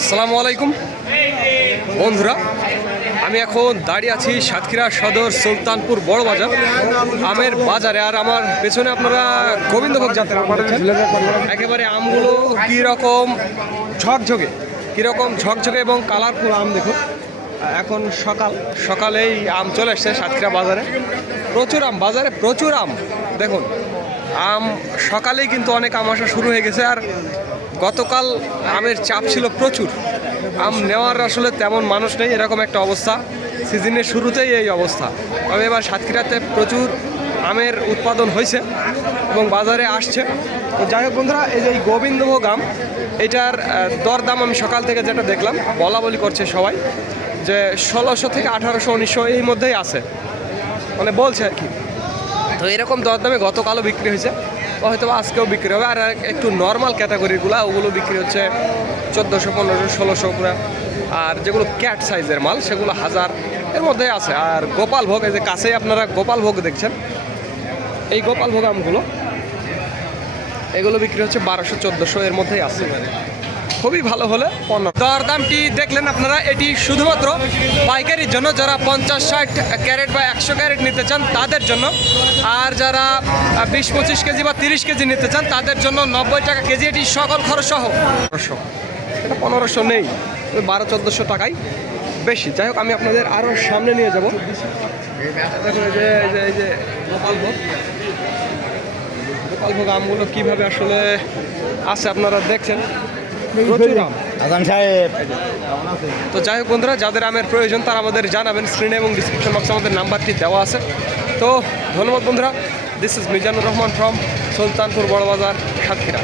আসসালামু আলাইকুম বন্ধুরা, আমি এখন দাঁড়িয়ে আছি সাতক্ষীরা সদর সুলতানপুর বড় বাজার আমের বাজারে। আর আমার পেছনে আপনারা গোবিন্দভোগ জাতের আম পাচ্ছেন। একেবারে আমগুলো কীরকম ঝকঝকে এবং কালারফুল আম দেখুন। এখন সকালেই আম চলে এসছে সাতক্ষীরা বাজারে। প্রচুর আম বাজারে, প্রচুর আম দেখুন। আম সকালেই কিন্তু অনেক আম আসা শুরু হয়ে গেছে। আর গতকাল আমের চাপ ছিল প্রচুর, আম নেওয়ার আসলে তেমন মানুষ নেই, এরকম একটা অবস্থা। সিজনের শুরুতেই এই অবস্থা। তবে এবার সাতক্ষীরাতে প্রচুর আমের উৎপাদন হয়েছে এবং বাজারে আসছে। তো যাই হোক বন্ধুরা, এই যে গোবিন্দভোগ আম, এটার দরদাম আমি সকাল থেকে যেটা দেখলাম বলা করছে সবাই যে 1600 থেকে 1800 1900 এই মধ্যেই আছে, মানে বলছে আর কি। তো এরকম দরদামে গতকালও বিক্রি হয়েছে, হয়তো আজকেও বিক্রি হবে। আর একটু নর্মাল ক্যাটাগরিগুলো ওগুলো বিক্রি হচ্ছে 1400 1500 1600 করে। আর যেগুলো ক্যাট সাইজের মাল সেগুলো 1000 এর মধ্যে আছে। আর গোপালভোগ, এই যে কাছেই আপনারা গোপালভোগ দেখছেন, এই গোপালভোগ আমগুলো এগুলো বিক্রি হচ্ছে 1200 1400 এর মধ্যেই আছে। খুবই ভালো হলে 15। দরদামটি দেখলেন আপনারা, এটি শুধুমাত্র পাইকারির জন্য, যারা 50-60 ক্যারেট বা 100 ক্যারেট নিতে চান তাদের জন্য। আর যারা 20-25 কেজি বা 30 কেজি নিতে চান তাদের জন্য 90 টাকা কেজি, এটি সকল খরচ সহ। এটা 1500 নেই, 1200-1400 টাকাই বেশি। যাই হোক, আমি আপনাদের আরও সামনে নিয়ে যাব। দেখুন এই যে গোপালভোগ আমগুলো কীভাবে আসলে আছে আপনারা দেখছেন, প্রচুর আম। তো যাই হোক বন্ধুরা, যাদের আমের প্রয়োজন তারা আমাদের জানাবেন। স্ক্রিনে এবং ডিসক্রিপশন বক্সে আমাদের নাম্বারটি দেওয়া আছে। তো ধন্যবাদ বন্ধুরা। This is Mizanur Rahman from Sultanpur বড় বাজার, সাতক্ষীরা।